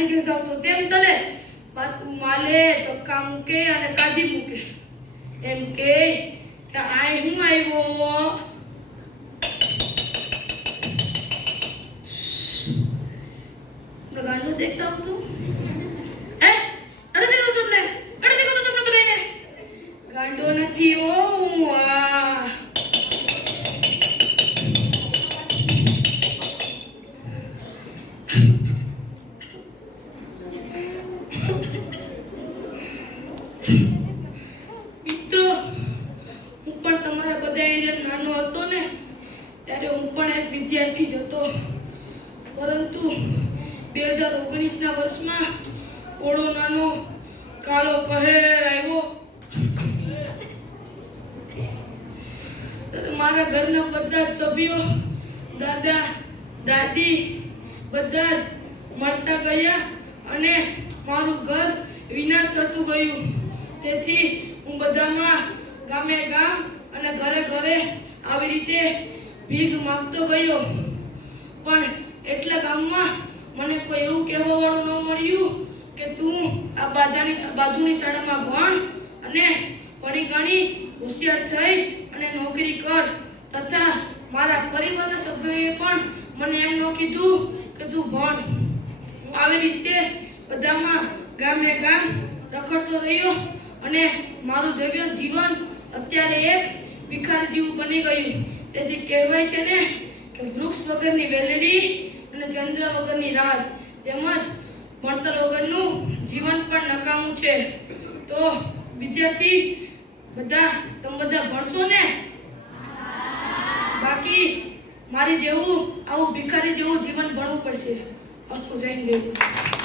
આની ઘેર જાવ તો તેમ તને પાતું માલે ધક્કા મૂકે અને કાઢી મૂકે. એમ કે આ હું આવ્યો ગાંડો દેખતા હું તું? હે? અરે દેખો તમને. અરે તમને બધાને ગાંડો નથી ઓ આ. મિત્રો, હું પણ તમારા બધાની જેમ નાનો હતો ને, ત્યારે હું પણ એક વિદ્યાર્થી જ હતો. પરંતુ બે હજાર ઓગણીસના વર્ષમાં કોરોનાનો કાળો કહેર આવ્યો. મારા ઘરના બધા જ સભ્યો, દાદા, દાદી બધા જ મળતા ગયા અને મારું ઘર વિનાશ થતું ગયું. તેથી હું બધામાં ગામે ગામ અને ઘરે ઘરે આવી રીતે ભીખ માગતો ગયો. પણ એટલા ગામમાં મને કોઈ એવું કહેવાવાળું ન મળ્યું કે તું આ બાજાની બાજુની શાળામાં ભણ અને ભણી ગણી હોશિયાર થઈ અને નોકરી કર. તથા મારા પરિવારના સભ્યોએ પણ મને એમ ન કીધું કે તું ભણ. આવી રીતે બધામાં ગામે ગામ રખડતો રહ્યો અને મારું જવ્ય જીવન અત્યારે એક વિકાર જેવું બની ગયું. તેથી કહેવાય છે ને કે વૃક્ષ વગરની વેલડી અને ચંદ્ર વગરની રાત તેમજ ભણતર વગરનું જીવન પણ નકામું છે. તો વિદ્યાર્થી, બધા, તમે બધા ભણશો ને? બાકી મારી જેવું, આવું ભિખારી જેવું જીવન ભણવું પડશે. અસ્તુ જૈન જેવું